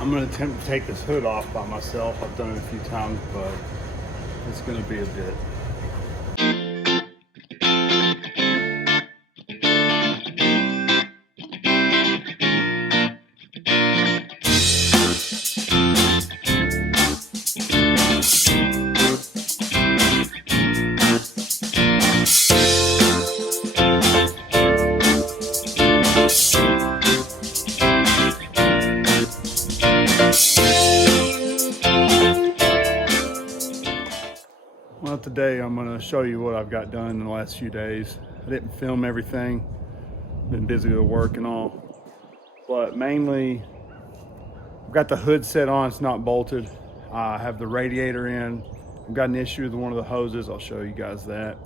I'm going to attempt to take this hood off by myself. I've done it a few times, but it's going to be a bit. Well, today I'm going to show you what I've got done in the last few days. I didn't film everything, been busy with work and all, but mainly I've got the hood set on, it's not bolted. I have the radiator in. I've got an issue with one of the hoses, I'll show you guys that.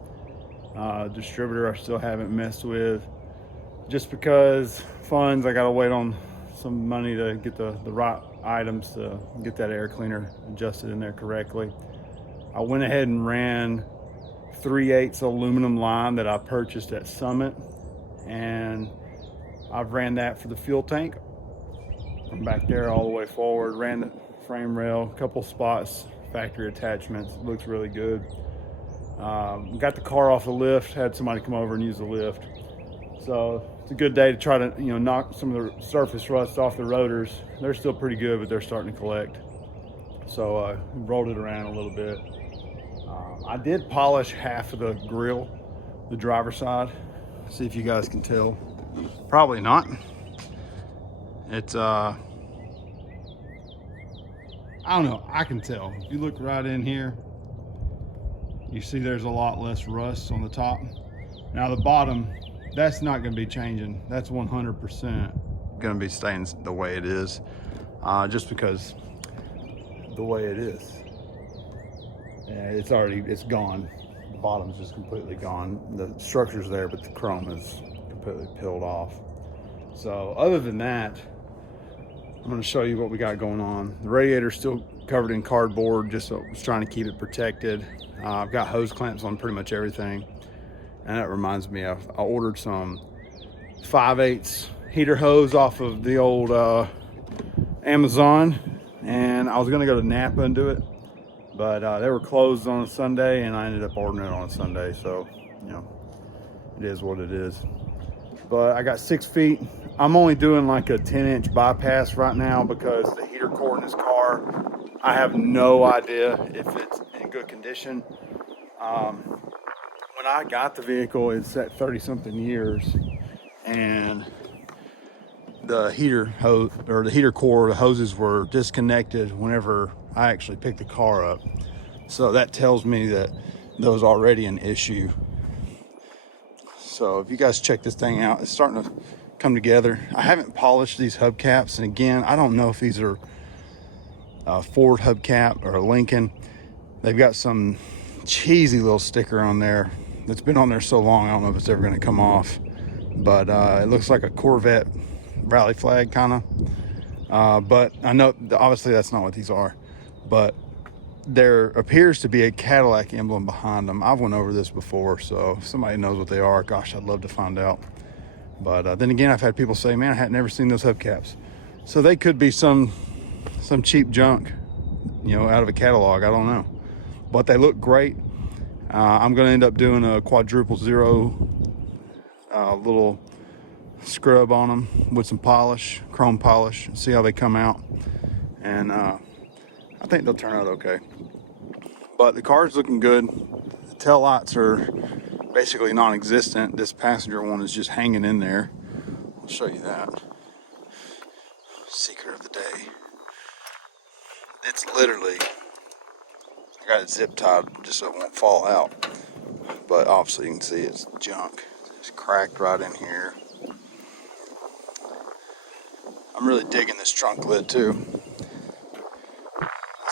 Distributor I still haven't messed with, just because funds, I gotta wait on some money to get the right items to get that air cleaner adjusted in there correctly. I went ahead and ran 3/8 aluminum line that I purchased at Summit, and I've ran that for the fuel tank from back there all the way forward. Ran the frame rail, a couple spots, factory attachments. It looks really good. Got the car off the lift, had somebody come over and use the lift. So it's a good day to try to knock some of the surface rust off the rotors. They're still pretty good, but they're starting to collect. So rolled it around a little bit. I did polish half of the grill, the driver's side. See if you guys can tell. Probably not. It's I don't know, I can tell. If you look right in here, you see there's a lot less rust on the top. Now the bottom, that's not gonna be changing. That's 100% gonna be staying the way it is, just because the way it is. It's gone. The bottom's just completely gone. The structure's there, but the chrome is completely peeled off. So other than that, I'm going to show you what we got going on. The radiator's still covered in cardboard, just so I was trying to keep it protected. I've got hose clamps on pretty much everything. And that reminds me, I ordered some 5/8 heater hose off of the old Amazon, and I was going to go to Napa and do it, but they were closed on a Sunday, and I ended up ordering it on a Sunday. So, it is what it is. But I got 6 feet. I'm only doing like a 10-inch bypass right now because the heater core in this car, I have no idea if it's in good condition. When I got the vehicle, it's at 30-something years, and the heater hose, or the heater core, the hoses were disconnected whenever I actually picked the car up. So that tells me that there was already an issue. So if you guys check this thing out, it's starting to come together. I haven't polished these hubcaps, and again, I don't know if these are a Ford hubcap or a Lincoln. They've got some cheesy little sticker on there that's been on there so long, I don't know if it's ever going to come off. But it looks like a Corvette rally flag kind of. But I know obviously that's not what these are. But there appears to be a Cadillac emblem behind them. I've went over this before, so if somebody knows what they are, gosh, I'd love to find out. But then again, I've had people say, man, I had never seen those hubcaps. So they could be some cheap junk, out of a catalog. I don't know. But they look great. I'm going to end up doing a quadruple zero little scrub on them with some polish, chrome polish, see how they come out. And I think they'll turn out okay. But the car's looking good. The tail lights are basically non-existent. This passenger one is just hanging in there. I'll show you that. Secret of the day. It's literally, I got it zip tied just so it won't fall out. But obviously you can see it's junk. It's cracked right in here. I'm really digging this trunk lid too. This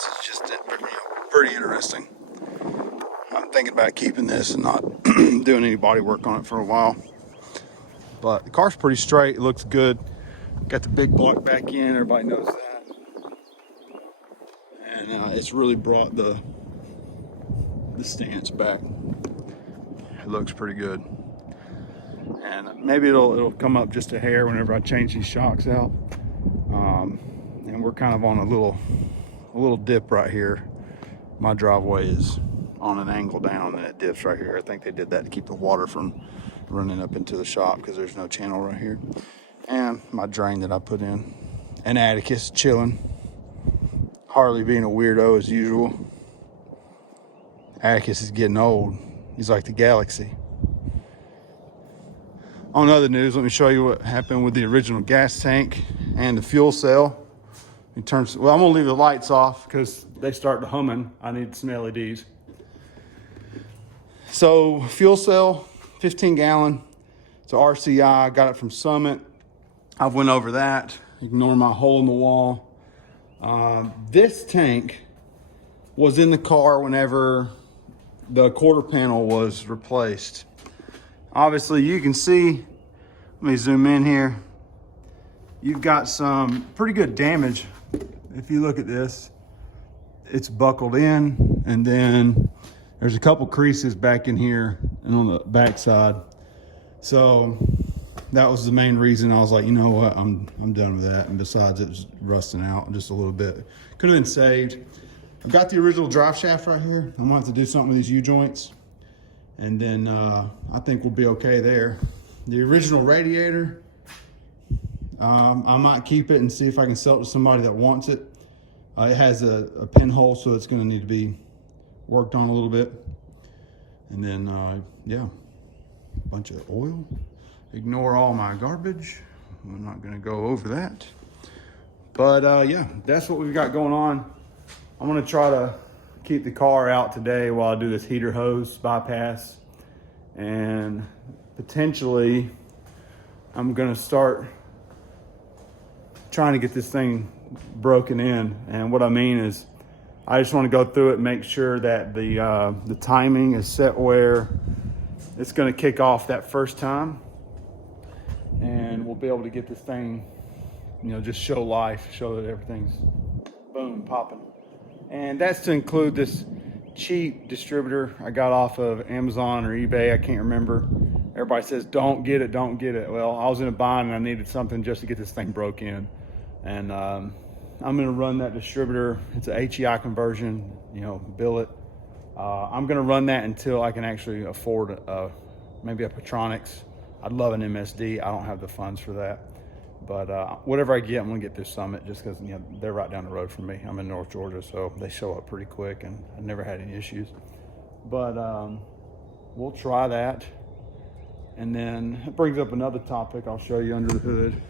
is just pretty interesting. I'm thinking about keeping this and not doing any body work on it for a while. But the car's pretty straight. It looks good. Got the big block back in. Everybody knows that. And it's really brought the stance back. It looks pretty good. And maybe it'll come up just a hair whenever I change these shocks out. And we're kind of on a little dip right here. My driveway is on an angle down and it dips right here. I think they did that to keep the water from running up into the shop because there's no channel right here. And my drain that I put in. And Atticus chilling. Harley being a weirdo as usual. Atticus is getting old. He's like the galaxie. On other news, let me show you what happened with the original gas tank and the fuel cell. Well, I'm gonna leave the lights off because they start to humming. I need some LEDs. So fuel cell, 15 gallon. It's an RCI, got it from Summit. I've went over that. Ignore my hole in the wall. This tank was in the car whenever the quarter panel was replaced. Obviously you can see, let me zoom in here. You've got some pretty good damage. If you look at this, it's buckled in, and then there's a couple creases back in here and on the back side. So that was the main reason I was like, you know what, I'm done with that. And besides, it was rusting out just a little bit. Could have been saved. I've got the original drive shaft right here. I'm gonna have to do something with these U-joints. And then I think we'll be okay there. The original radiator, I might keep it and see if I can sell it to somebody that wants it. It has a pinhole, so it's gonna need to be worked on a little bit. And then, yeah, a bunch of oil. Ignore all my garbage. I'm not gonna go over that. But yeah, that's what we've got going on. I'm gonna try to keep the car out today while I do this heater hose bypass. And potentially, I'm gonna start trying to get this thing broken in. And what I mean is, I just want to go through it and make sure that the timing is set where it's going to kick off that first time, and we'll be able to get this thing, you know, just show life, show that everything's boom popping. And that's to include this cheap distributor I got off of Amazon or eBay. I can't remember. Everybody says don't get it, don't get it. Well, I was in a bind and I needed something just to get this thing broke in. And I'm going to run that distributor. It's an HEI conversion, you know, billet. I'm going to run that until I can actually afford maybe a Petronix. I'd love an MSD. I don't have the funds for that. But whatever I get, I'm going to get this Summit just because, you know, they're right down the road from me. I'm in North Georgia, so they show up pretty quick, and I've never had any issues. But we'll try that. And then it brings up another topic I'll show you under the hood,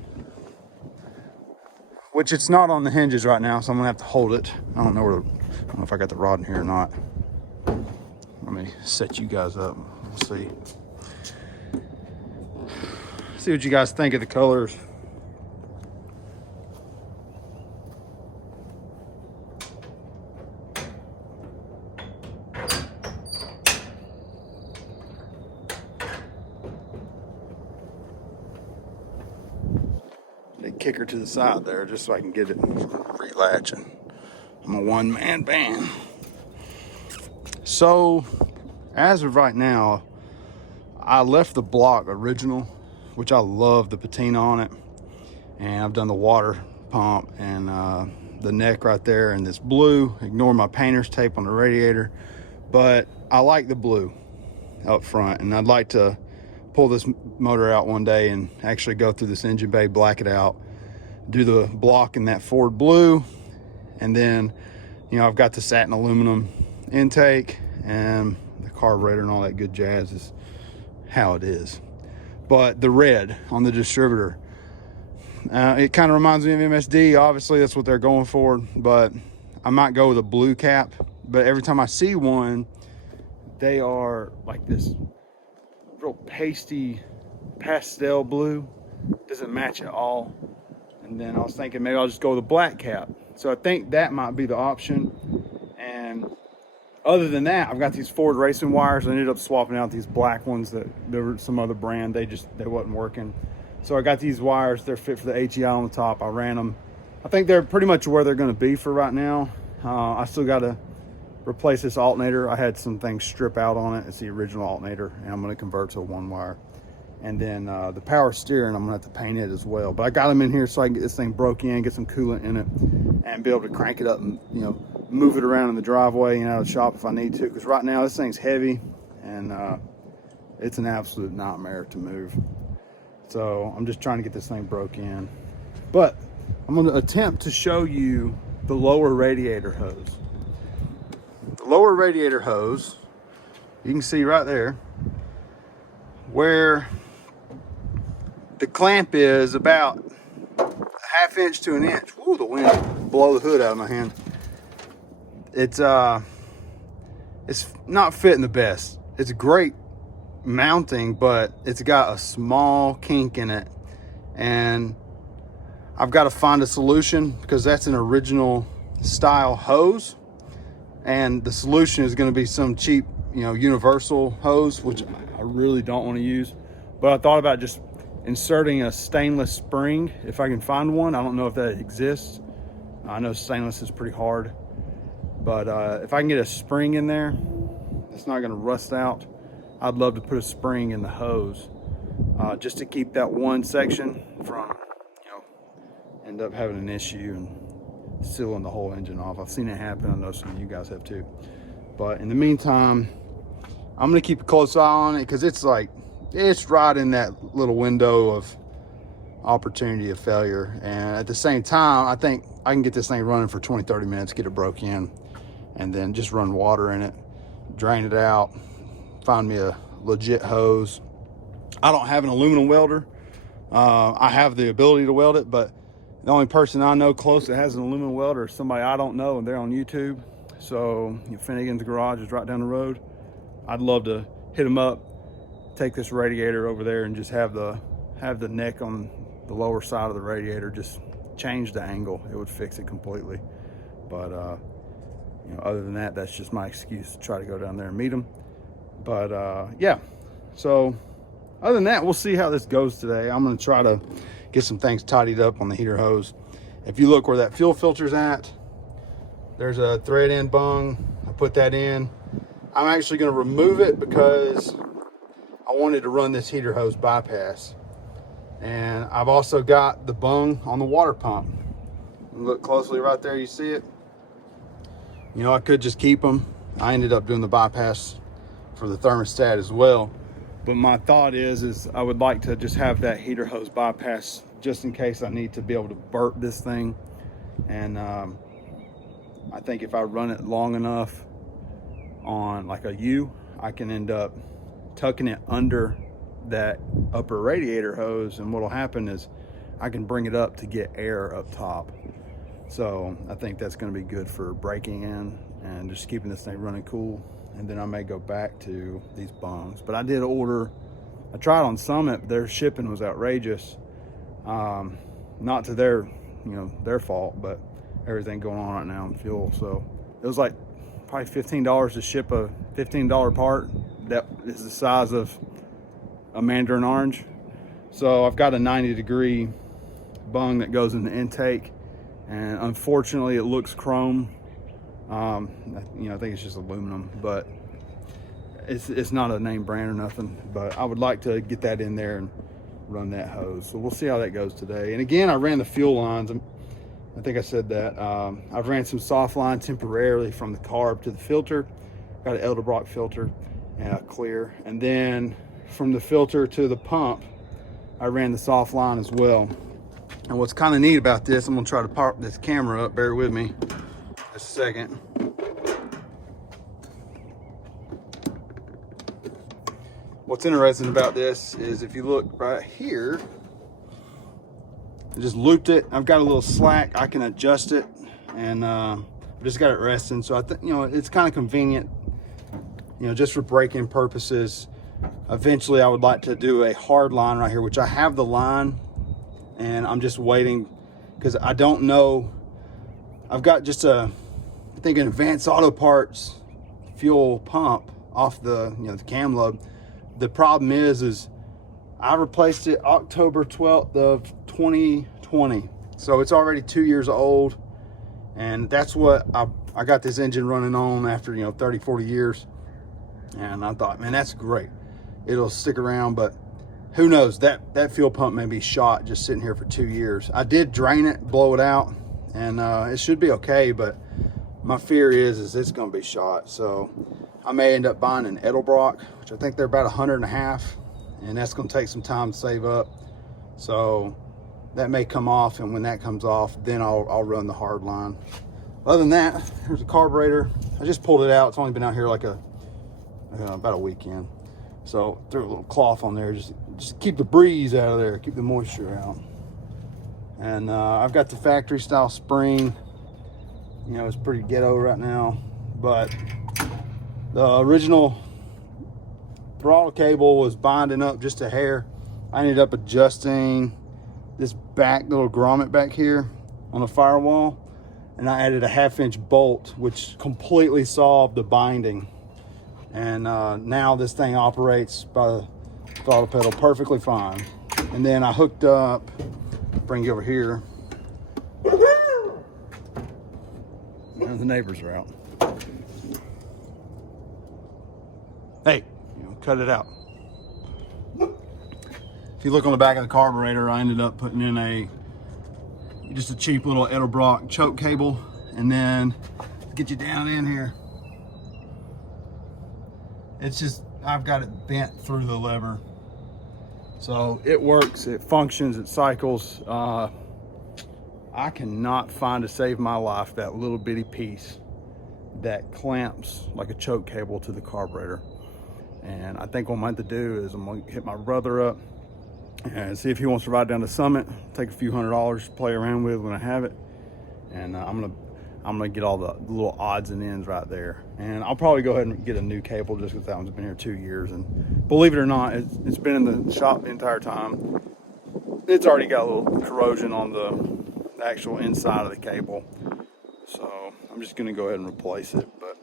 which it's not on the hinges right now, so I'm gonna have to hold it. I don't know if I got the rod in here or not. Let me set you guys up. Let's see. See what you guys think of the colors. Kick her to the side there just so I can get it relatching. I'm a one-man band. So as of right now, I left the block original, which I love the patina on it, and I've done the water pump and the neck right there in this blue. Ignore my painter's tape on the radiator, but I like the blue up front, and I'd like to pull this motor out one day and actually go through this engine bay, black it out, do the block in that Ford blue, and then, you know, I've got the satin aluminum intake and the carburetor and all that good jazz is how it is. But the red on the distributor, It kind of reminds me of MSD. Obviously, that's what they're going for, but I might go with a blue cap. But every time I see one, they are like this real pasty pastel blue. Doesn't match at all. And then I was thinking maybe I'll just go with a black cap. So I think that might be the option. And other than that, I've got these Ford racing wires. I ended up swapping out these black ones that there were some other brand. They wasn't working. So I got these wires. They're fit for the HEI on the top. I ran them. I think they're pretty much where they're going to be for right now. I still got to replace this alternator. I had some things strip out on it. It's the original alternator, and I'm going to convert to a one wire. And then the power steering, I'm going to have to paint it as well. But I got them in here so I can get this thing broke in, get some coolant in it, and be able to crank it up and, you know, move it around in the driveway and out of the shop if I need to. Because right now this thing's heavy, and it's an absolute nightmare to move. So I'm just trying to get this thing broke in. But I'm going to attempt to show you the lower radiator hose. The lower radiator hose, you can see right there, where the clamp is about a ½ inch to an inch. Ooh, the wind blow the hood out of my hand. It's not fitting the best. It's great mounting, but it's got a small kink in it, and I've got to find a solution because that's an original style hose, and the solution is going to be some cheap, you know, universal hose, which I really don't want to use. But I thought about just inserting a stainless spring if I can find one. I don't know if that exists. I know stainless is pretty hard, but if I can get a spring in there, it's not going to rust out. I'd love to put a spring in the hose just to keep that one section from, you know, end up having an issue and sealing the whole engine off. I've seen it happen. I know some of you guys have too. But in the meantime, I'm going to keep a close eye on it because it's right in that little window of opportunity of failure. And at the same time, I think I can get this thing running for 20-30 minutes, get it broke in, and then just run water in it, drain it out, find me a legit hose. I don't have an aluminum welder. I have the ability to weld it, but the only person I know close that has an aluminum welder is somebody I don't know, and they're on YouTube. So Finnegan's Garage is right down the road. I'd love to hit them up, take this radiator over there, and just have the neck on the lower side of the radiator just change the angle. It would fix it completely. But you know, other than that, that's just my excuse to try to go down there and meet them. But yeah, so other than that, we'll see how this goes today. I'm going to try to get some things tidied up on the heater hose. If you look where that fuel filter's at, there's a thread end bung. I put that in. I'm actually going to remove it because I wanted to run this heater hose bypass. And I've also got the bung on the water pump. Look closely right there, you see it? You know, I could just keep them. I ended up doing the bypass for the thermostat as well. But my thought is I would like to just have that heater hose bypass just in case I need to be able to burp this thing. And I think if I run it long enough on like a U, I can end up tucking it under that upper radiator hose, and what'll happen is I can bring it up to get air up top. So I think that's going to be good for breaking in and just keeping this thing running cool. And then I may go back to these bungs. But I did order, I tried on Summit, their shipping was outrageous. Not to their, you know, their fault, but everything going on right now in fuel. So it was like probably $15 to ship a $15 part that is the size of a mandarin orange. So I've got a 90-degree bung that goes in the intake, and unfortunately it looks chrome. You know, I think it's just aluminum, but it's not a name brand or nothing. But I would like to get that in there and run that hose. So we'll see how that goes today. And again, I ran the fuel lines. I think I said that. I've ran some soft line temporarily from the carb to the filter. Got an Edelbrock filter and a clear. And then from the filter to the pump, I ran the soft line as well. And what's kind of neat about this, I'm gonna try to pop this camera up, bear with me just a second. What's interesting about this is if you look right here, I just looped it. I've got a little slack. I can adjust it, and just got it resting. So I think, you know, it's kind of convenient, you know, just for braking purposes. Eventually I would like to do a hard line right here, which I have the line, and I'm just waiting because I don't know. I've got just I think an Advanced Auto Parts fuel pump off the, you know, the cam lobe. The problem is I replaced it October 12th of 2020. So it's already 2 years old. And that's what I got this engine running on after, you know, 30, 40 years. And I thought, man, that's great. It'll stick around, but who knows? That fuel pump may be shot just sitting here for 2 years. I did drain it, blow it out, and it should be okay, but my fear is it's gonna be shot. So I may end up buying an Edelbrock, which I think they're about $100.50, and that's gonna take some time to save up. So that may come off, and when that comes off, then I'll run the hard line. Other than that, here's a carburetor. I just pulled it out. It's only been out here like about a weekend. So threw a little cloth on there, just keep the breeze out of there, keep the moisture out. And I've got the factory style spring. You know, it's pretty ghetto right now, but the original throttle cable was binding up just a hair. I ended up adjusting this back little grommet back here on the firewall, and I added a 1/2-inch bolt, which completely solved the binding. And now this thing operates by the throttle pedal perfectly fine. And then I hooked up, bring you over here. And the neighbors are out. Hey, you know, cut it out. If you look on the back of the carburetor, I ended up putting in just a cheap little Edelbrock choke cable, and then get you down in here. It's just, I've got it bent through the lever. So it works, it functions, it cycles. I cannot find, to save my life, that little bitty piece that clamps like a choke cable to the carburetor. And I think what I'm going to do is I'm going to hit my brother up and see if he wants to ride down to Summit, take a few $100s to play around with when I have it. And I'm gonna get all the little odds and ends right there. And I'll probably go ahead and get a new cable just because that one's been here 2 years. And believe it or not, it's been in the shop the entire time. It's already got a little corrosion on the actual inside of the cable. So I'm just gonna go ahead and replace it. But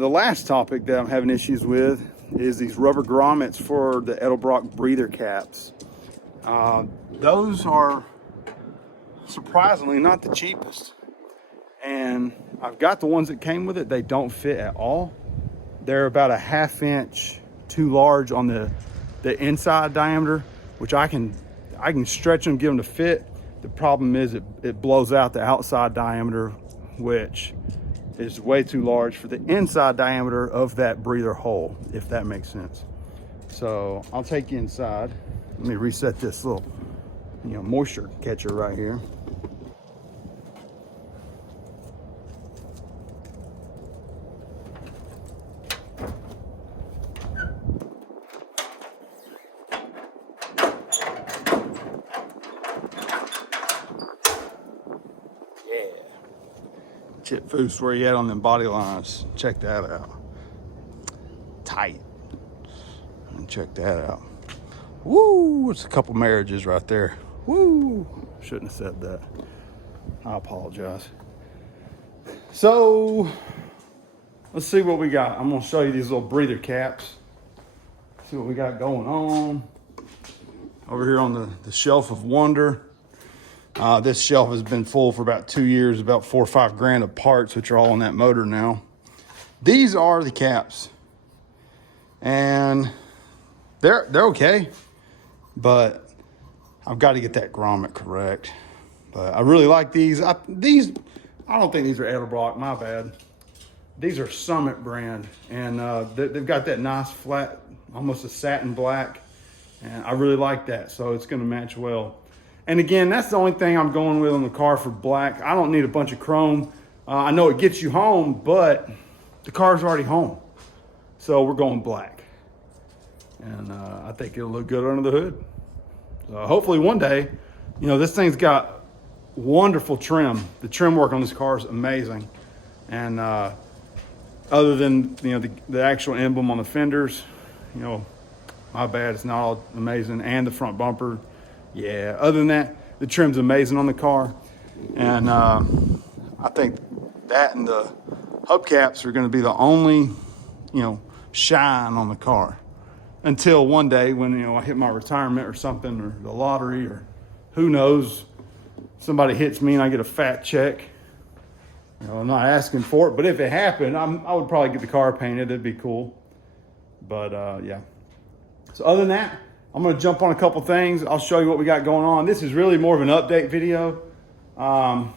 the last topic that I'm having issues with is these rubber grommets for the Edelbrock breather caps. Those are surprisingly not the cheapest. And I've got the ones that came with it. They don't fit at all. They're about a 1/2 inch too large on the inside diameter, which I can stretch them, get them to fit. The problem is it blows out the outside diameter, which is way too large for the inside diameter of that breather hole, if that makes sense. So I'll take you inside. Let me reset this little, you know, moisture catcher right here. Chip Foose, where you at on them body lines? Check that out. Tight. And check that out. Woo! It's a couple marriages right there. Woo! Shouldn't have said that. I apologize. So let's see what we got. I'm gonna show you these little breather caps. See what we got going on over here on the shelf of wonder. This shelf has been full for about 2 years, about 4 or 5 grand of parts, which are all on that motor now. These are the caps, and they're okay, but I've got to get that grommet correct. But I really like these. I don't think these are Edelbrock, my bad. These are Summit brand, and they've got that nice flat, almost a satin black, and I really like that, so it's going to match well. And again, that's the only thing I'm going with on the car for black. I don't need a bunch of chrome. I know it gets you home, but the car's already home. So we're going black. And I think it'll look good under the hood. So hopefully one day You know, this thing's got wonderful trim. The trim work on this car is amazing. And other than, you know, the actual emblem on the fenders, you know, my bad, it's not all amazing. And the front bumper, yeah. Other than that, the trim's amazing on the car. And I think that and the hubcaps are going to be the only, you know, shine on the car. Until one day when, you know, I hit my retirement or something, or the lottery, or who knows, somebody hits me and I get a fat check. You know, I'm not asking for it, but if it happened, I would probably get the car painted. It'd be cool. But yeah. So other than that, I'm going to jump on a couple things. I'll show you what we got going on. This is really more of an update video. I'm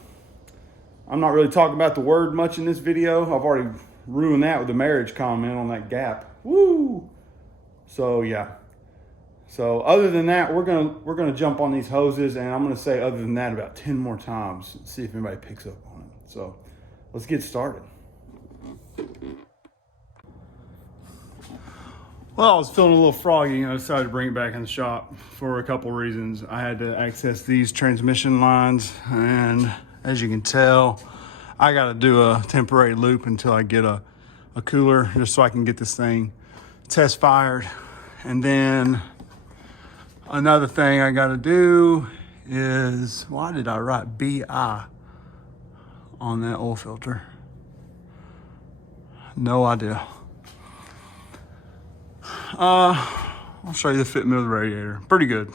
not really talking about the word much in this video. I've already ruined that with the marriage comment on that gap. Woo! So yeah. So other than that, we're gonna jump on these hoses, and I'm gonna say other than that about 10 more times and see if anybody picks up on it. So let's get started. Well, I was feeling a little froggy, and I decided to bring it back in the shop for a couple reasons. I had to access these transmission lines, and as you can tell, I got to do a temporary loop until I get a cooler, just so I can get this thing test fired. And then another thing I got to do is, why did I write BI on that oil filter? No idea. I'll show you the fitment of the radiator. Pretty good.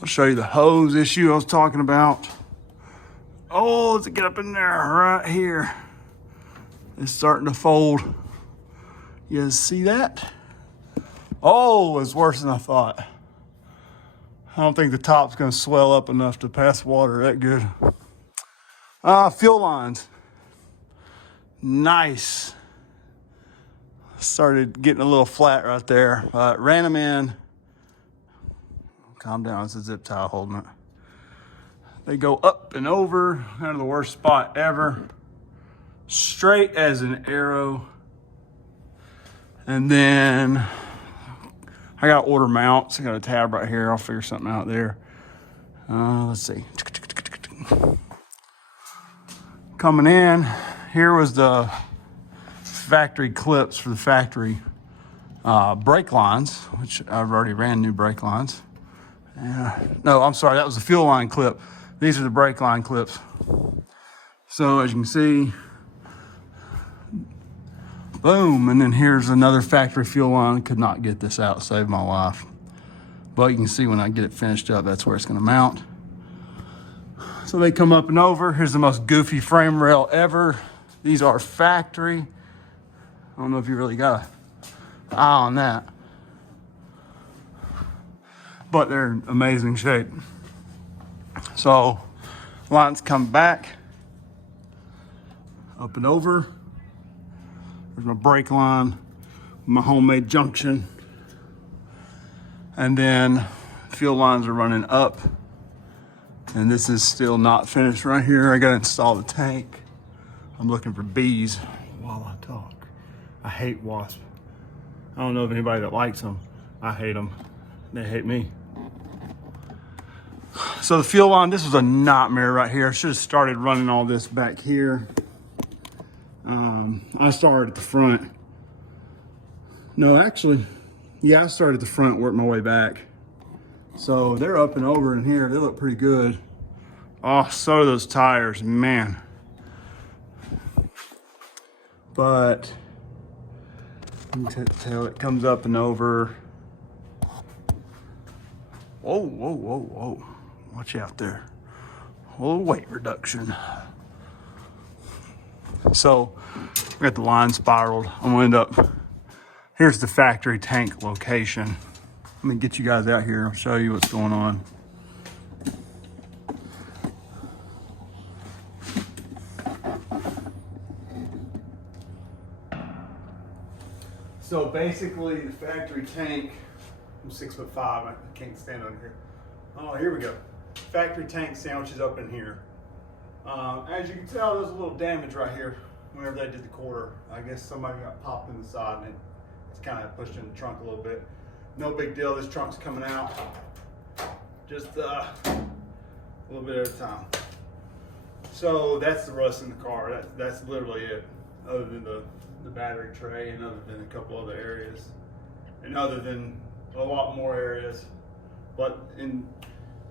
I'll show you the hose issue I was talking about. Oh, let's get up in there right here. It's starting to fold. You guys see that? Oh, it's worse than I thought. I don't think the top's gonna swell up enough to pass water that good. Fuel lines. Nice. Started getting a little flat right there. Ran them in. Calm down, it's a zip tie holding it. They go up and over, kind of the worst spot ever. Straight as an arrow. And then I got to order mounts. I got a tab right here. I'll figure something out there. Let's see. Coming in, here was the factory clips for the factory brake lines, which I've already ran new brake lines. No, I'm sorry, that was the fuel line clip. These are the brake line clips. So as you can see, boom, and then here's another factory fuel line. Could not get this out, saved my life. But you can see when I get it finished up, that's where it's gonna mount. So they come up and over. Here's the most goofy frame rail ever. These are factory. I don't know if you really got an eye on that, but they're in amazing shape. So lines come back, up and over. There's my brake line, my homemade junction. And then fuel lines are running up. And this is still not finished right here. I gotta install the tank. I'm looking for bees while I talk. I hate wasps. I don't know of anybody that likes them. I hate them. They hate me. So the fuel line, this was a nightmare right here. I should have started running all this back here. I started at the front. No, actually, yeah, I started at the front, worked my way back. So they're up and over in here. They look pretty good. Oh, so do those tires, man. But you can tell it comes up and over. Whoa, whoa, whoa, whoa. Watch out there. A little weight reduction. So we got the line spiraled. I'm gonna end up, here's the factory tank location. Let me get you guys out here and show you what's going on. So basically the factory tank, I'm 6'5", I can't stand under here. Oh, here we go. Factory tank sandwiches up in here. As you can tell, there's a little damage right here whenever they did the quarter. I guess somebody got popped in the side and it's kind of pushed in the trunk a little bit. No big deal, this trunk's coming out. Just a little bit at a time. So that's the rust in the car. That's literally it, other than the battery tray and other than a couple other areas. And other than a lot more areas. But in,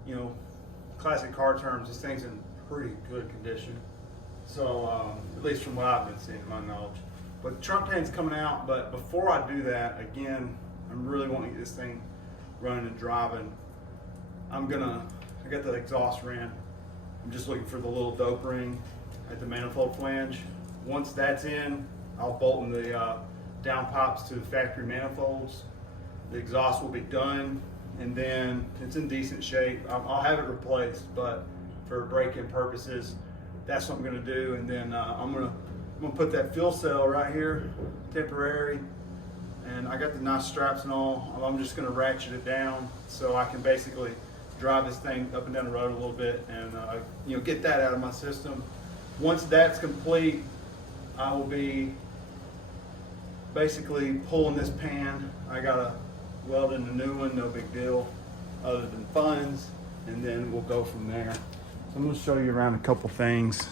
you know, classic car terms, this thing's in pretty good condition. So, at least from what I've been seeing, to my knowledge. But the trunk tank's coming out, but before I do that, again, I'm really wanting to get this thing running and driving. I got the exhaust ran. I'm just looking for the little dope ring at the manifold flange. Once that's in, I'll bolt in the down pipes to the factory manifolds. The exhaust will be done, and then it's in decent shape. I'll have it replaced, but for break-in purposes, that's what I'm gonna do. And then I'm gonna put that fuel cell right here, temporary, and I got the nice straps and all. I'm just gonna ratchet it down so I can basically drive this thing up and down the road a little bit and you know, get that out of my system. Once that's complete, I will be basically pulling this pan. I gotta weld in a new one, no big deal, other than funds, and then we'll go from there. So I'm gonna show you around a couple things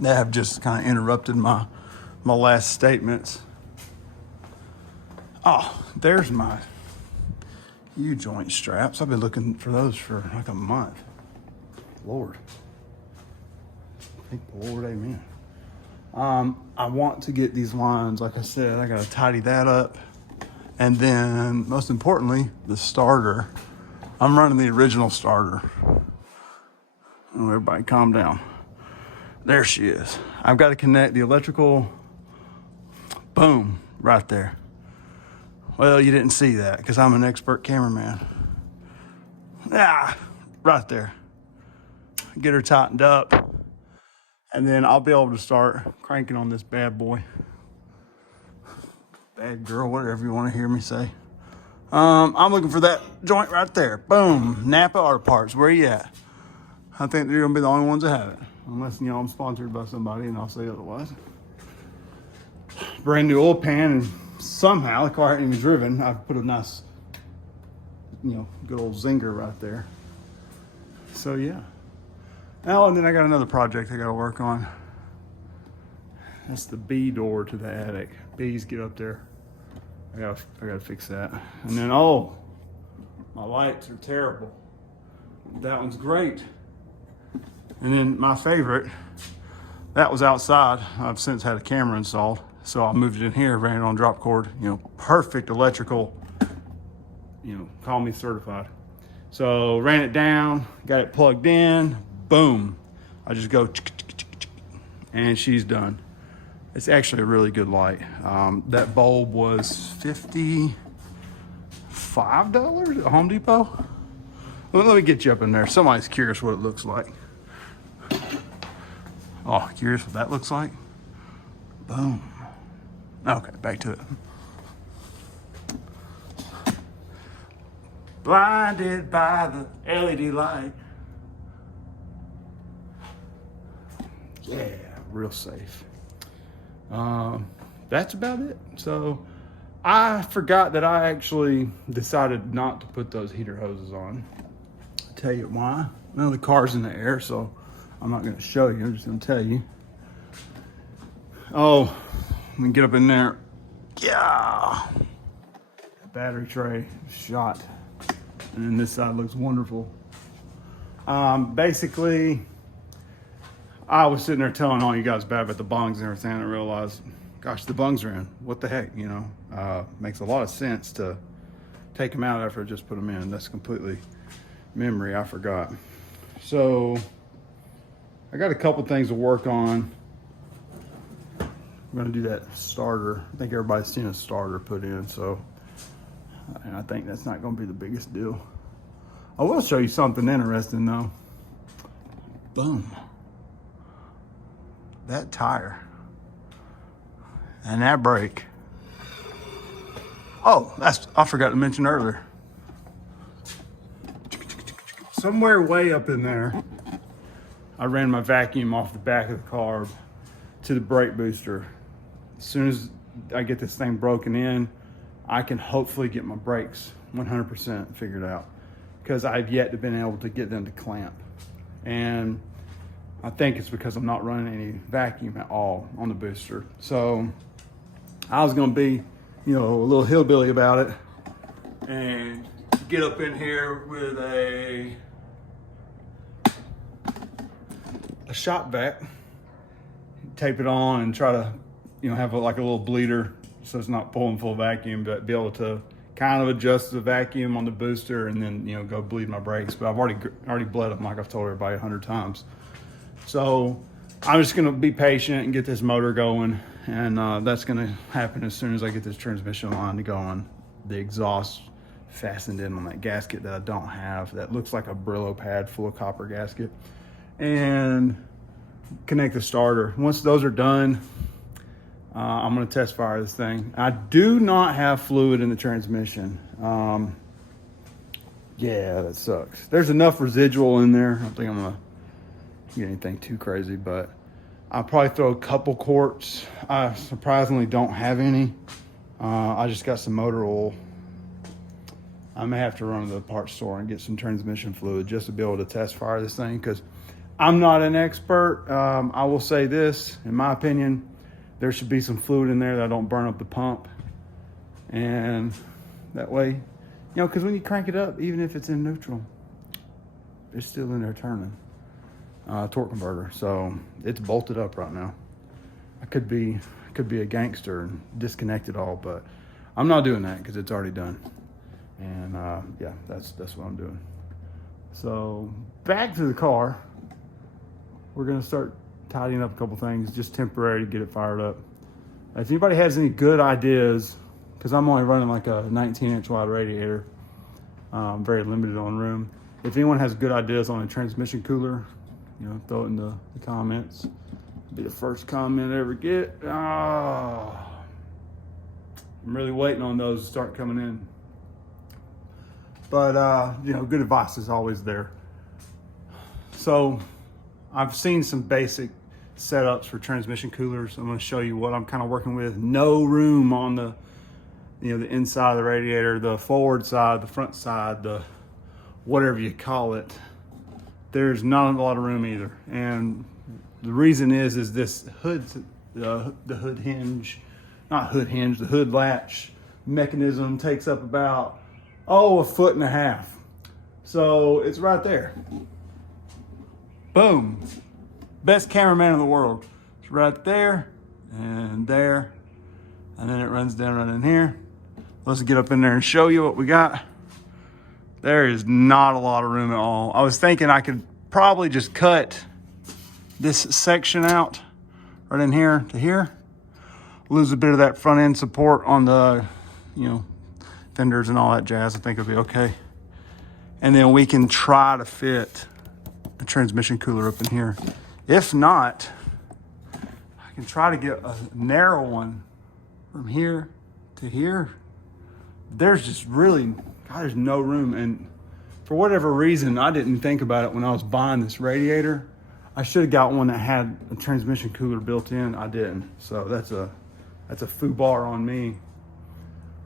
that have just kind of interrupted my last statements. Oh, there's my U-joint straps. I've been looking for those for like a month. Lord. Thank the Lord, amen. I want to get these lines, like I said, I gotta tidy that up. And then, most importantly, the starter. I'm running the original starter. Oh, everybody calm down. There she is. I've got to connect the electrical, boom, right there. Well, you didn't see that because I'm an expert cameraman. Ah, right there. Get her tightened up. And then I'll be able to start cranking on this bad boy. Bad girl, whatever you want to hear me say. I'm looking for that joint right there. Boom. Napa Auto Parts. Where you at? I think they're going to be the only ones that have it. Unless, you know, I'm sponsored by somebody and I'll say otherwise. Brand new oil pan, and somehow the car hadn't even driven. I've put a nice, you know, good old zinger right there. So, yeah. Oh, and then I got another project I got to work on. That's the B door to the attic. Bees get up there. I gotta fix that. And then, oh, my lights are terrible. That one's great. And then my favorite, that was outside. I've since had a camera installed. So I moved it in here, ran it on drop cord, you know, perfect electrical, you know, call me certified. So ran it down, got it plugged in, boom. I just go, and she's done. It's actually a really good light. That bulb was $55 at Home Depot. Well, let me get you up in there. Somebody's curious what it looks like. Oh, curious what that looks like? Boom. Okay, back to it. Blinded by the LED light. Yeah, real safe. That's about it. So I forgot that I actually decided not to put those heater hoses on. I'll tell you why. Well, the car's in the air, so I'm not going to show you. I'm just going to tell you. Oh, let me get up in there. Yeah. Battery tray shot. And then this side looks wonderful. Basically, I was sitting there telling all you guys bad about the bungs and everything, and I realized, gosh, the bungs are in. What the heck, you know? Makes a lot of sense to take them out after I just put them in. That's completely memory, I forgot. So, I got a couple things to work on. I'm gonna do that starter. I think everybody's seen a starter put in, so, and I think that's not gonna be the biggest deal. I will show you something interesting though. Boom. That tire and that brake. Oh, I forgot to mention earlier. Somewhere way up in there, I ran my vacuum off the back of the car to the brake booster. As soon as I get this thing broken in, I can hopefully get my brakes 100% figured out, because I've yet to been able to get them to clamp. And I think it's because I'm not running any vacuum at all on the booster. So I was gonna be, a little hillbilly about it and get up in here with a shop vac, tape it on and try to, have like a little bleeder so it's not pulling full vacuum, but be able to kind of adjust the vacuum on the booster and then, go bleed my brakes. But I've already bled them like I've told everybody 100 times. So I'm just gonna be patient and get this motor going. And that's gonna happen as soon as I get this transmission line to go on. The exhaust fastened in on that gasket that I don't have. That looks like a Brillo pad full of copper gasket. And connect the starter. Once those are done, I'm gonna test fire this thing. I do not have fluid in the transmission. Yeah, that sucks. There's enough residual in there. I don't think I'm gonna get anything too crazy, but I'll probably throw a couple quarts. I surprisingly don't have any. I just got some motor oil. I may have to run to the parts store and get some transmission fluid just to be able to test fire this thing, because I'm not an expert. I will say this, in my opinion, there should be some fluid in there that don't burn up the pump. And that way, because when you crank it up, even if it's in neutral, it's still in there turning. Torque converter. So it's bolted up right now. I could be a gangster and disconnect it all, but I'm not doing that because it's already done. And yeah, that's what I'm doing. So back to the car. We're gonna start tidying up a couple things, just temporary to get it fired up. If anybody has any good ideas, because I'm only running like a 19-inch wide radiator, very limited on room. If anyone has good ideas on a transmission cooler, throw it in the comments. Be the first comment I ever get. I'm really waiting on those to start coming in. But good advice is always there. So I've seen some basic setups for transmission coolers. I'm going to show you what I'm kind of working with. No room on the the inside of the radiator, the forward side, the front side, the whatever you call it. There's not a lot of room either. And the reason is this hood, the hood hinge, not hood hinge, the hood latch mechanism takes up about, 1.5 feet. So it's right there. Boom. Best cameraman in the world. It's right there and there. And then it runs down right in here. Let's get up in there and show you what we got. There is not a lot of room at all. I was thinking I could probably just cut this section out right in here to here. Lose a bit of that front end support on the, fenders and all that jazz. I think it'll be okay. And then we can try to fit a transmission cooler up in here. If not, I can try to get a narrow one from here to here. There's just really, there's no room. And for whatever reason, I didn't think about it when I was buying this radiator. I should have got one that had a transmission cooler built in. I didn't. So that's a foobar on me.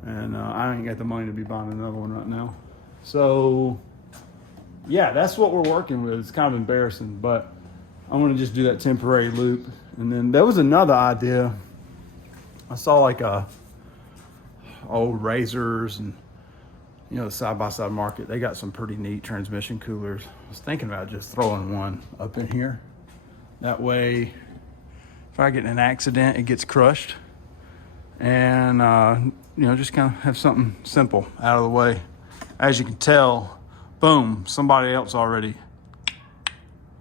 And I ain't got the money to be buying another one right now. So yeah, that's what we're working with. It's kind of embarrassing, but I'm gonna just do that temporary loop. And then there was another idea. I saw like old Razors and the side-by-side market. They got some pretty neat transmission coolers. I was thinking about just throwing one up in here. That way, if I get in an accident, it gets crushed. And just kind of have something simple out of the way. As you can tell, boom, somebody else already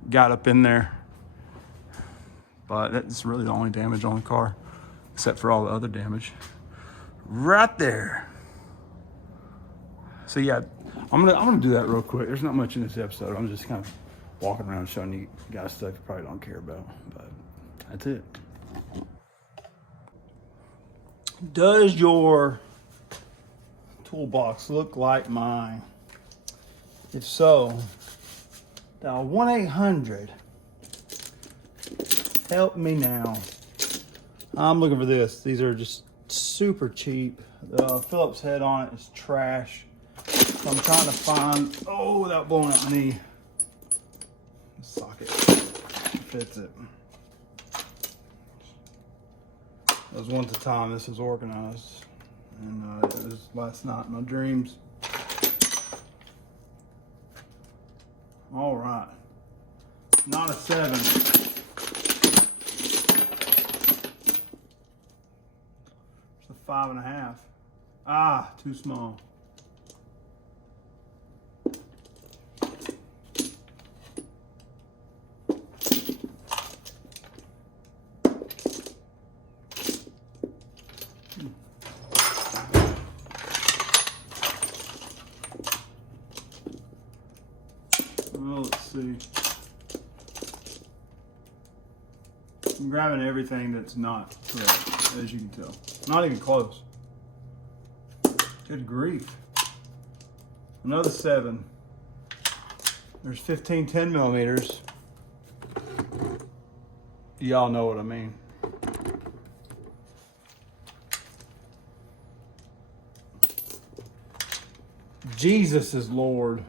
got up in there. But that's really the only damage on the car, except for all the other damage. Right there. So yeah, I'm gonna do that real quick. There's not much in this episode. I'm just kind of walking around showing you guys stuff you probably don't care about, but that's it. Does your toolbox look like mine? If so, dial 1-800. Help me now. I'm looking for this. These are just super cheap. The Phillips head on it is trash. So I'm trying to find, without blowing up my knee, fits it. As one at a time, this is organized. And it was last night in my dreams. All right. Not a 7. It's a 5.5. Ah, too small. Well, let's see. I'm grabbing everything that's not correct, as you can tell. Not even close. Good grief. Another 7. There's 15 10 millimeters. Y'all know what I mean. Jesus is Lord.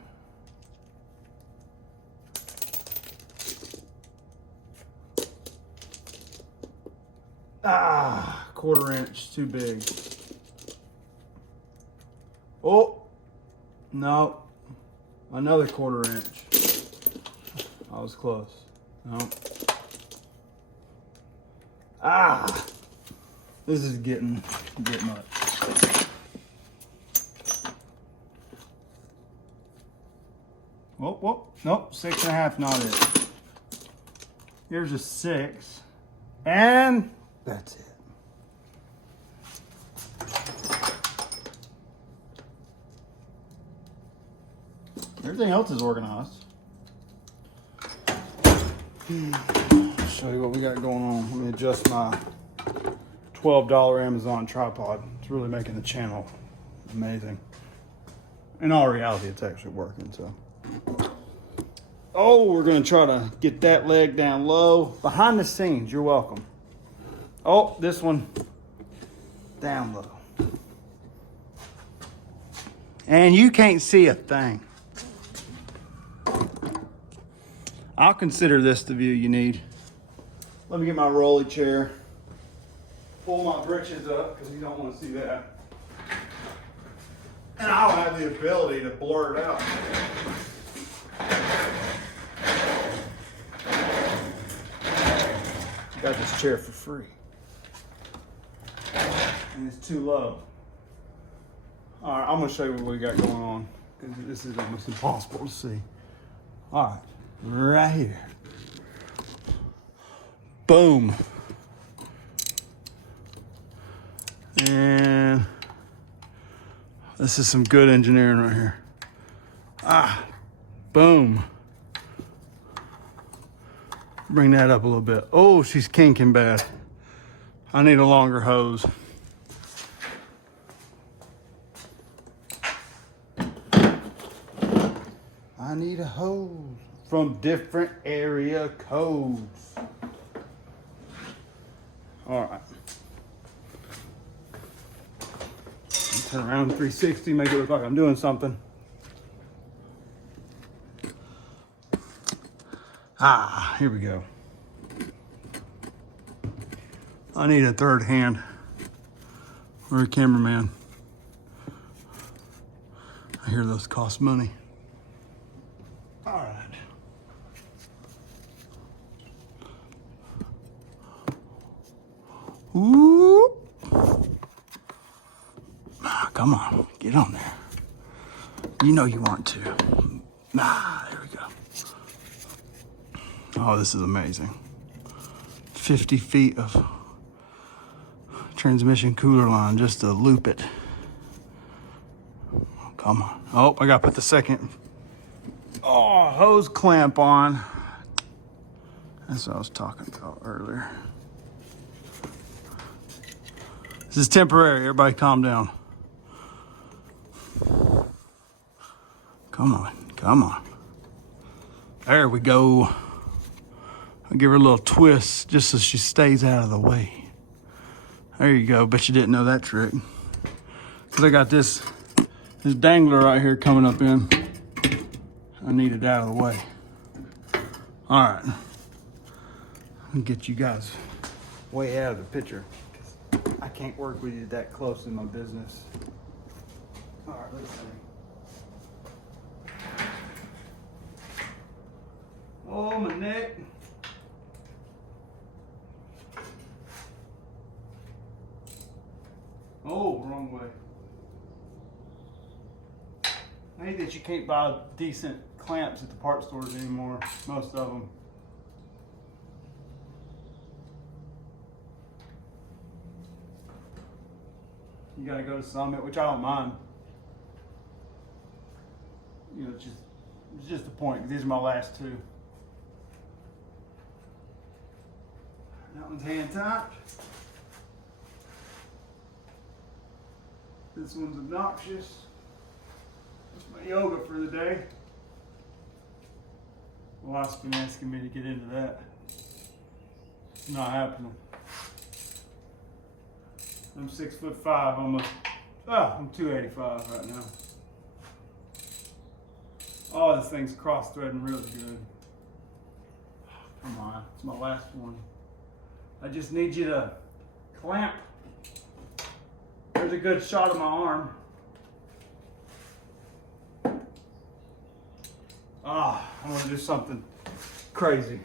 Ah, 1/4 inch, too big. Oh, no, another 1/4 inch. I was close. No. Ah, this is getting a bit much. Whoa, whoa, nope, 6.5, not it. Here's a 6, and that's it. Everything else is organized. I'll show you what we got going on. Let me adjust my $12 Amazon tripod. It's really making the channel amazing. In all reality, it's actually working, so. Oh, we're gonna try to get that leg down low. Behind the scenes, you're welcome. Oh, this one down low. And you can't see a thing. I'll consider this the view you need. Let me get my rolly chair. Pull my britches up because you don't want to see that. And I'll have the ability to blur it out. Got this chair for free. And it's too low. All right, I'm gonna show you what we got going on because this is almost impossible to see. All right, right here. Boom. And this is some good engineering right here. Ah, boom. Bring that up a little bit. Oh, she's kinking bad. I need a longer hose. I need a hose from different area codes. All right. Turn around 360, make it look like I'm doing something. Ah, here we go. I need a third hand. Or a cameraman. I hear those cost money. All right. Ooh. Ah, come on, get on there. You know you want to. Ah, there we go. Oh, this is amazing. 50 feet of transmission cooler line just to loop it. Come on. Oh, I gotta put the second hose clamp on. That's what I was talking about earlier. This is temporary. Everybody calm down. Come on, come on. There we go. I'll give her a little twist just so she stays out of the way. There you go. Bet you didn't know that trick. Because I got this dangler right here coming up in. I need it out of the way. All right. and get you guys way out of the picture. I can't work with you that close in my business. All right, let's see. Oh, my neck. Oh, wrong way. I hate that you can't buy decent clamps at the part stores anymore, most of them. You gotta go to Summit, which I don't mind. You know, it's just the point. These are my last two. That one's hand tight. This one's obnoxious. That's my yoga for the day. My wife's been asking me to get into that. It's not happening. I'm 6'5", almost. I'm 285 right now. Oh, this thing's cross-threading really good. Come on, it's my last one. I just need you to clamp. There's a good shot of my arm. I want to do something crazy.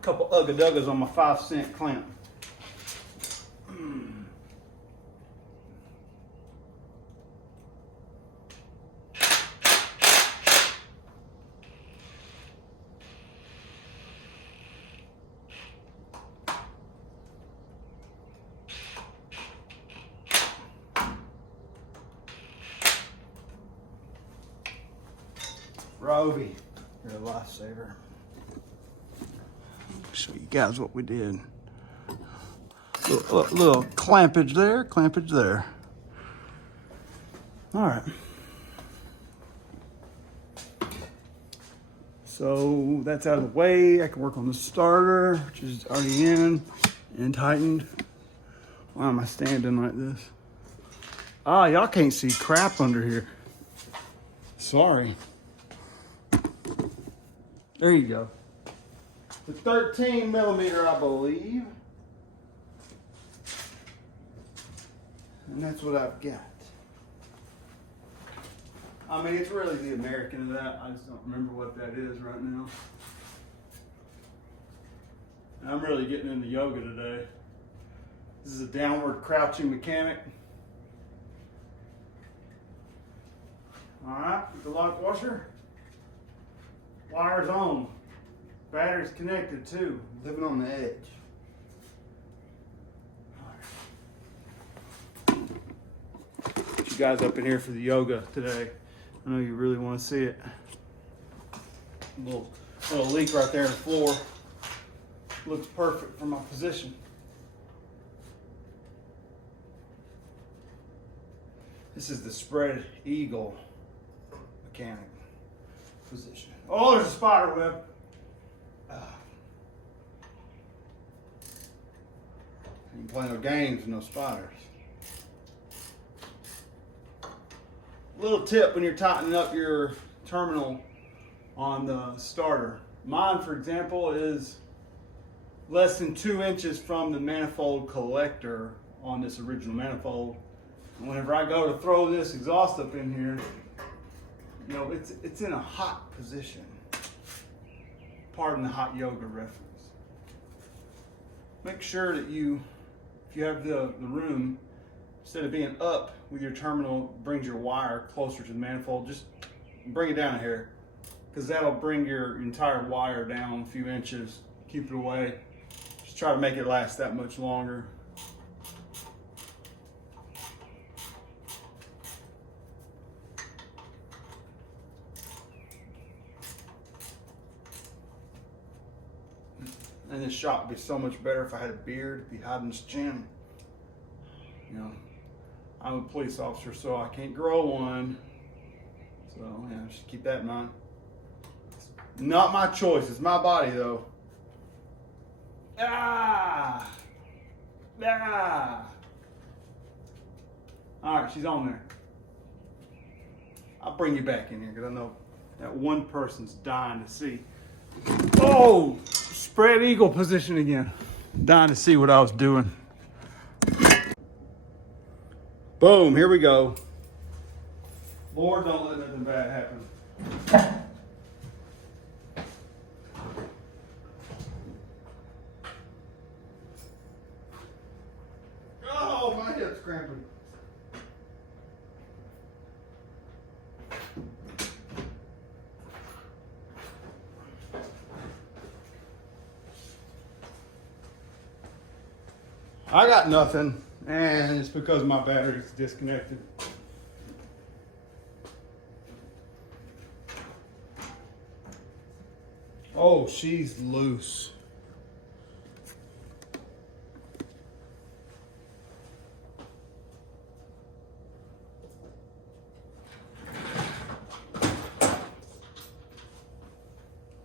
Couple ugga-duggas on my 5-cent clamp. Roby, you're a lifesaver. Show you guys what we did. Little clampage there, clampage there. All right. So that's out of the way. I can work on the starter, which is already in and tightened. Why am I standing like this? Y'all can't see crap under here. Sorry. There you go. The 13 millimeter, I believe. And that's what I've got. I mean, it's really the American of that. I just don't remember what that is right now. I'm really getting into yoga today. This is a downward crouching mechanic. All right, the lock washer. Wires on. Battery's connected too. Living on the edge. Get you guys up in here for the yoga today. I know you really want to see it. Little leak right there in the floor. Looks perfect for my position. This is the spread eagle mechanic position. Oh, there's a spider web. You can play no games with no spiders. Little tip when you're tightening up your terminal on the starter. Mine, for example, is less than 2 inches from the manifold collector on this original manifold. And whenever I go to throw this exhaust up in here, you know, it's in a hot position. Pardon the hot yoga reference. Make sure that you, if you have the room, instead of being up with your terminal, brings your wire closer to the manifold, just bring it down a hair, because that'll bring your entire wire down a few inches, keep it away. Just try to make it last that much longer. And this shot would be so much better if I had a beard. It'd be hiding his chin. You know, I'm a police officer, so I can't grow one. So yeah, just keep that in mind. It's not my choice, it's my body though. Ah! Ah! All right, she's on there. I'll bring you back in here because I know that one person's dying to see. Oh, spread eagle position again. Dying to see what I was doing. Boom, here we go. Lord, don't let nothing bad happen. Oh, my hip's cramping. I got nothing, and it's because my battery's disconnected. Oh, she's loose.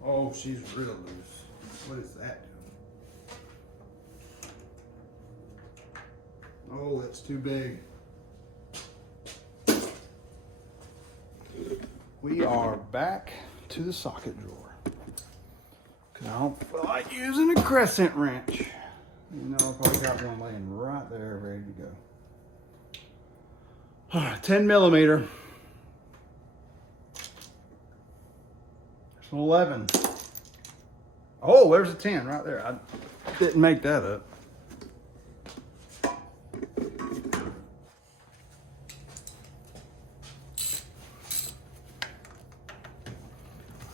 Oh, she's real loose. What is that doing? Oh, that's too big. We are back to the socket drawer. Cause I don't feel like using a crescent wrench. You know, I probably got one laying right there ready to go. 10 millimeter. There's an 11. Oh, there's a 10 right there. I didn't make that up.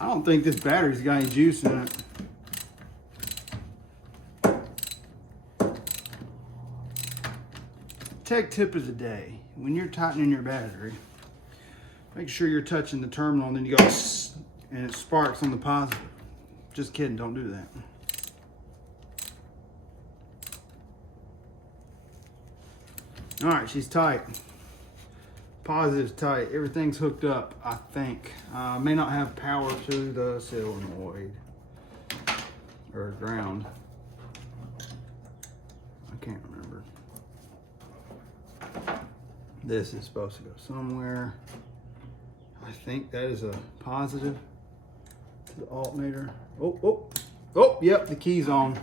I don't think this battery's got any juice in it. Tech tip of the day: when you're tightening your battery, make sure you're touching the terminal, and then you go and it sparks on the positive. Just kidding, don't do that. All right, she's tight. Positive's tight. Everything's hooked up, I think. May not have power to the solenoid or ground. I can't remember. This is supposed to go somewhere. I think that is a positive to the alternator. Oh, yep, the key's on.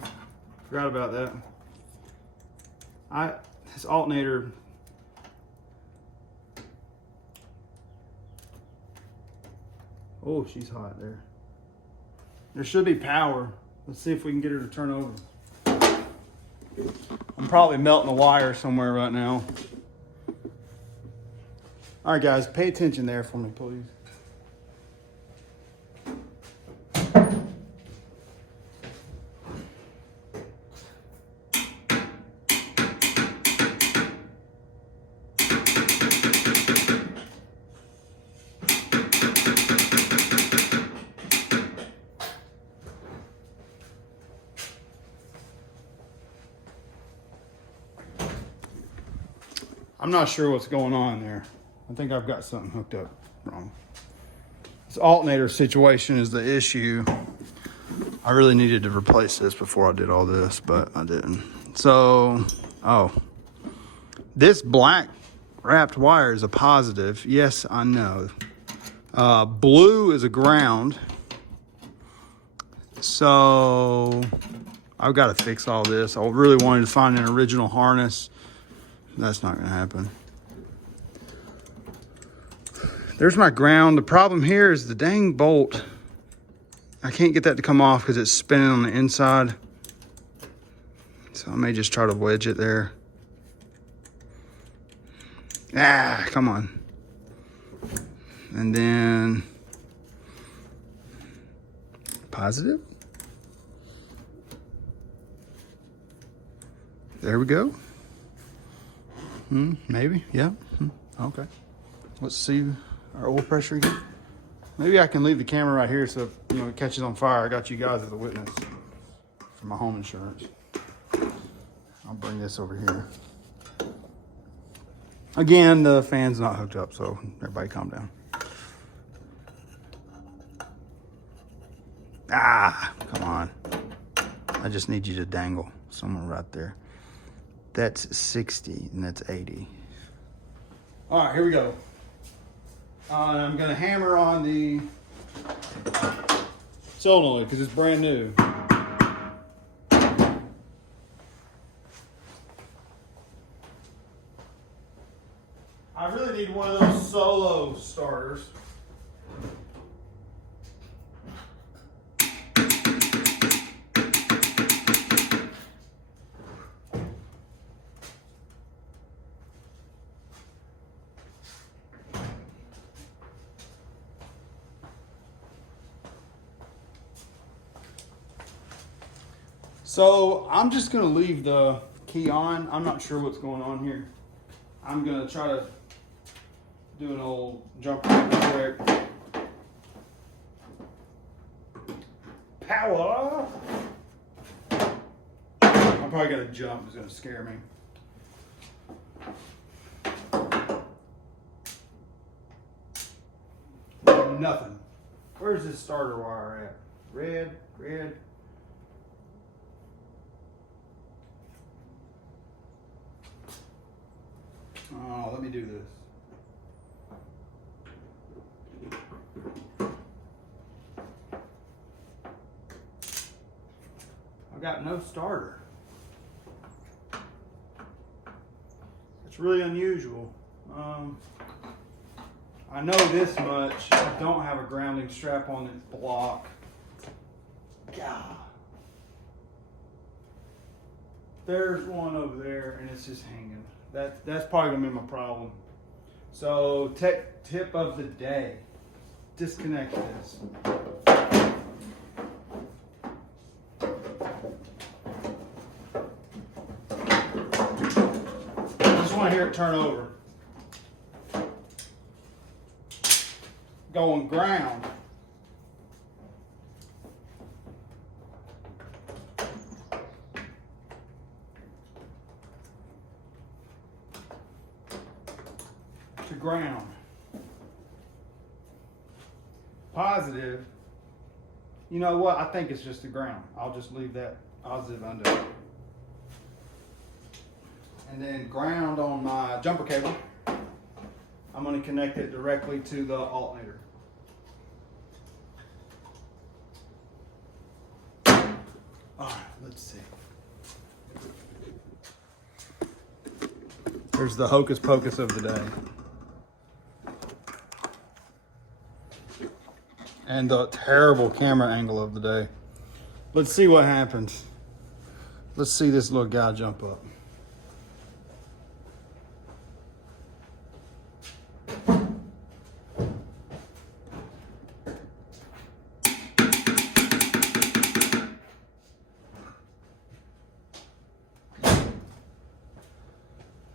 Forgot about that. This alternator, oh, she's hot there. There should be power. Let's see if we can get her to turn over. I'm probably melting a wire somewhere right now. All right, guys, pay attention there for me, please. I'm not sure what's going on there. I think I've got something hooked up wrong. This alternator situation is the issue. I really needed to replace this before I did all this, but I didn't. So, this black wrapped wire is a positive. Yes, I know. Blue is a ground. So, I've got to fix all this. I really wanted to find an original harness. That's not going to happen. There's my ground. The problem here is the dang bolt. I can't get that to come off because it's spinning on the inside. So I may just try to wedge it there. Ah, come on. And then positive. There we go. Maybe, yeah. Okay. Let's see our oil pressure again. Maybe I can leave the camera right here so if it catches on fire, I got you guys as a witness for my home insurance. I'll bring this over here. Again, the fan's not hooked up, so everybody calm down. Ah, come on. I just need you to dangle somewhere right there. That's 60 and that's 80. All right, here we go. I'm gonna hammer on the solenoid because it's brand new. I really need one of those solo starters. So I'm just gonna leave the key on. I'm not sure what's going on here. I'm gonna try to do an old jump real quick. Power! I'm probably gonna jump, it's gonna scare me. Nothing. Where's this starter wire at? Red, red. Oh, let me do this. I've got no starter. It's really unusual. I know this much. I don't have a grounding strap on this block. God. There's one over there and it's just hanging. That's probably gonna be my problem. So tip of the day. Disconnect this. I just want to hear it turn over. Going ground. To ground. Positive. You know what? I think it's just the ground. I'll just leave that positive under. And then ground on my jumper cable. I'm going to connect it directly to the alternator. All right, let's see. Here's the hocus pocus of the day. And the terrible camera angle of the day. Let's see what happens. Let's see this little guy jump up.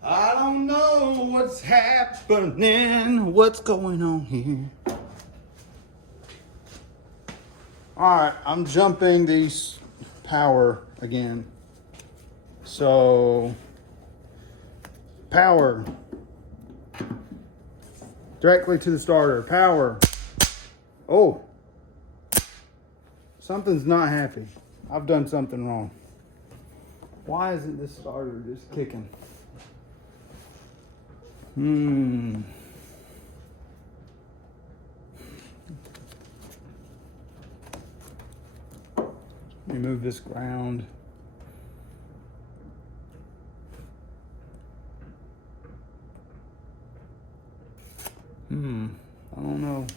I don't know what's happening, what's going on here. All right, I'm jumping these power again. So, power. Directly to the starter, power. Oh, something's not happy. I've done something wrong. Why isn't this starter just kicking? Remove this ground. I don't know.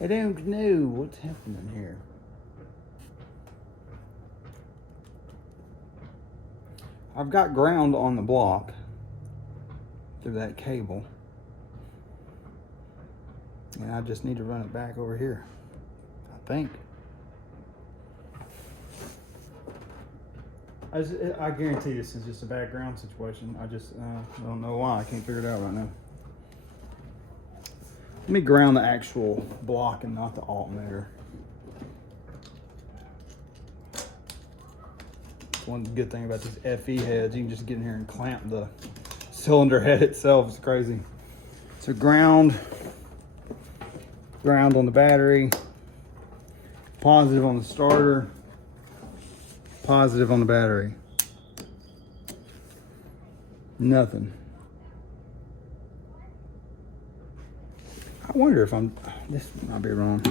I don't know what's happening here. I've got ground on the block through that cable. And I just need to run it back over here. I think. I guarantee this is just a bad ground situation. I just don't know why. I can't figure it out right now. Let me ground the actual block and not the alternator. One good thing about these FE heads, you can just get in here and clamp the cylinder head itself. It's crazy. So ground on the battery, positive on the starter, positive on the battery. Nothing. I wonder if this might be wrong.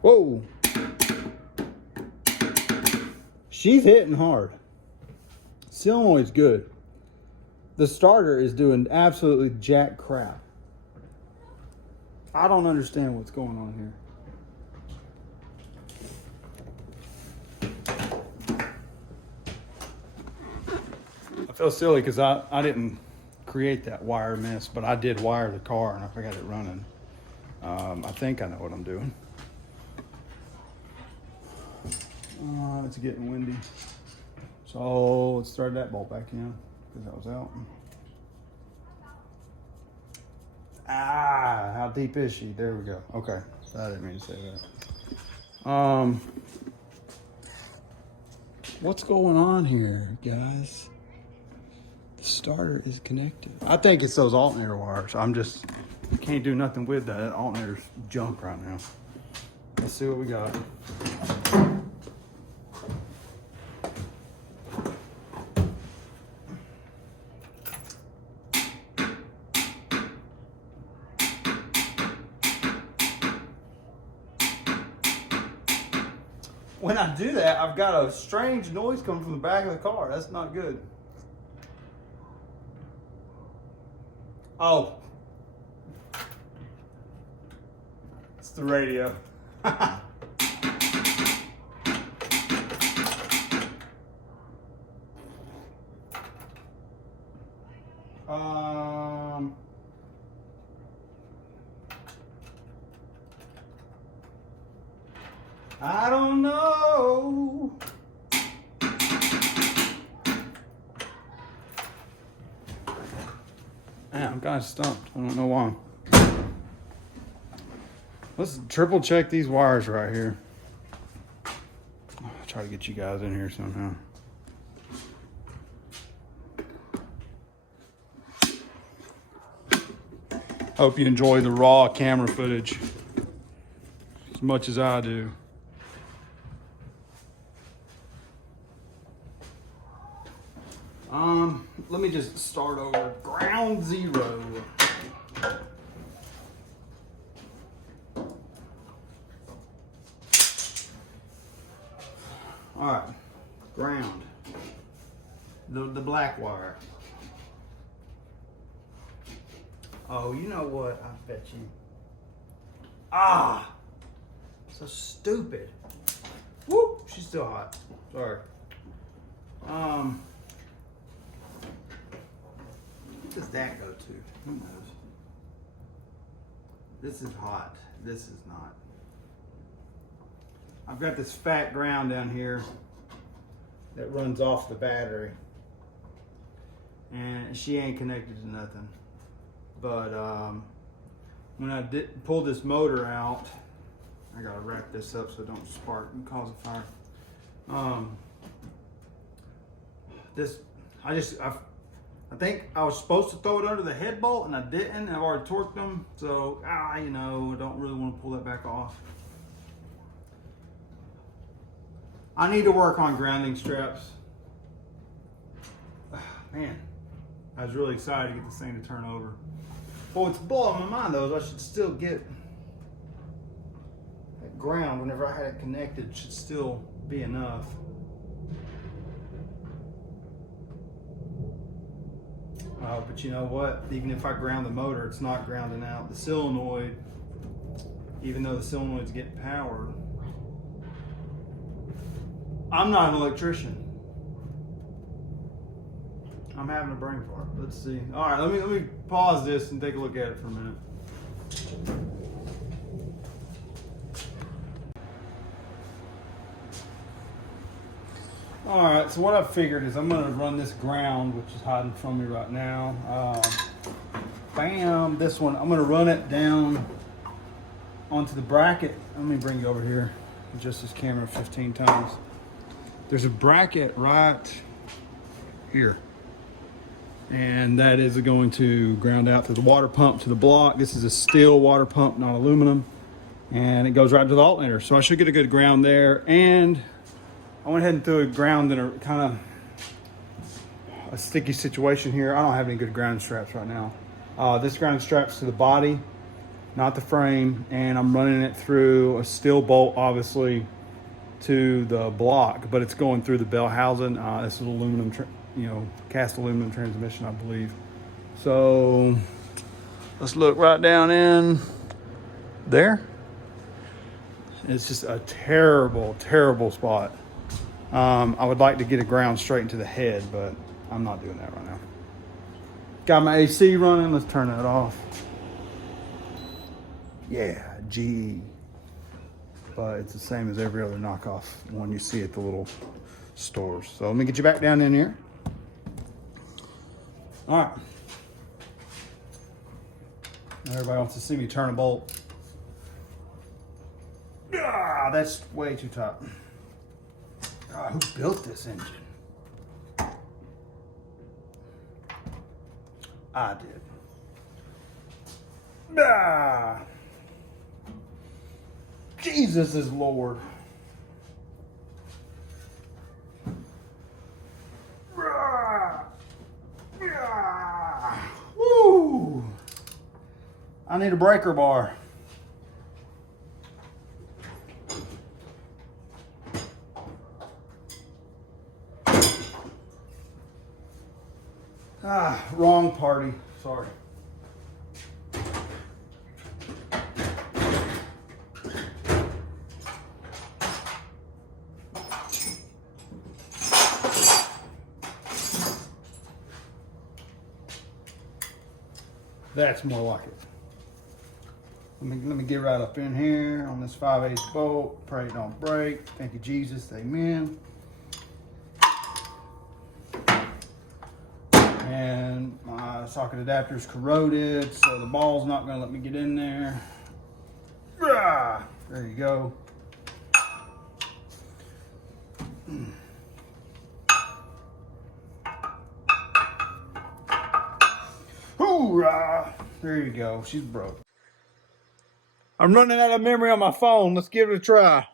Whoa. She's hitting hard. Solenoid's good. The starter is doing absolutely jack crap. I don't understand what's going on here. I feel silly because I didn't create that wire mess, but I did wire the car and I got it running. I think I know what I'm doing. It's getting windy. So let's thread that bolt back in because that was out. How deep is she? There we go. Okay. I didn't mean to say that. What's going on here, guys? The starter is connected. I think it's those alternator wires. Can't do nothing with that. That alternator's junk right now. Let's see what we got. When I do that, I've got a strange noise coming from the back of the car. That's not good. Oh. It's the radio. I don't know. Man, I'm kind of stumped. I don't know why. Let's triple check these wires right here. I'll try to get you guys in here somehow. Hope you enjoy the raw camera footage as much as I do. Let me just start over. Ground zero. All right, ground. The black wire. Oh, you know what? I bet you. So stupid. Whoop, she's still hot. Sorry. What does that go to? Who knows? This is hot. This is not. I've got this fat ground down here that runs off the battery. And she ain't connected to nothing. But when I pull this motor out, I gotta wrap this up so it don't spark and cause a fire. I think I was supposed to throw it under the head bolt and I didn't. I've already torqued them, so I don't really want to pull that back off. I need to work on grounding straps. Man, I was really excited to get this thing to turn over. Well, what's blowing my mind though is I should still get that ground whenever I had it connected. Should still be enough. But you know what? Even if I ground the motor, it's not grounding out the solenoid. Even though the solenoid's getting power. I'm not an electrician. I'm having a brain fart. Let's see. All right, let me pause this and take a look at it for a minute. All right, so what I've figured is I'm gonna run this ground, which is hiding from me right now. Bam, this one, I'm gonna run it down onto the bracket. Let me bring you over here, adjust this camera 15 times. There's a bracket right here. And that is going to ground out to the water pump to the block. This is a steel water pump, not aluminum. And it goes right to the alternator. So I should get a good ground there. And I went ahead and threw a ground in a kind of a sticky situation here. I don't have any good ground straps right now. This ground straps to the body, not the frame, and I'm running it through a steel bolt, obviously, to the block, but it's going through the bell housing. This is aluminum, cast aluminum transmission, I believe. So let's look right down in there. It's just a terrible, terrible spot. I would like to get a ground straight into the head, but I'm not doing that right now. Got my AC running. Let's turn that off. Yeah, GE. But it's the same as every other knockoff one you see at the little stores. So let me get you back down in here. All right. Now everybody wants to see me turn a bolt. Ah, that's way too tight. God, who built this engine? I did. Ah. Jesus is Lord. Woo! I need a breaker bar. Wrong party. Sorry. That's more like it. Let me get right up in here on this 5/8 bolt. Pray it don't break. Thank you, Jesus. Amen. And my socket adapter is corroded, so the ball's not going to let me get in there. There you go. Hoorah! There you go. She's broke. I'm running out of memory on my phone. Let's give it a try.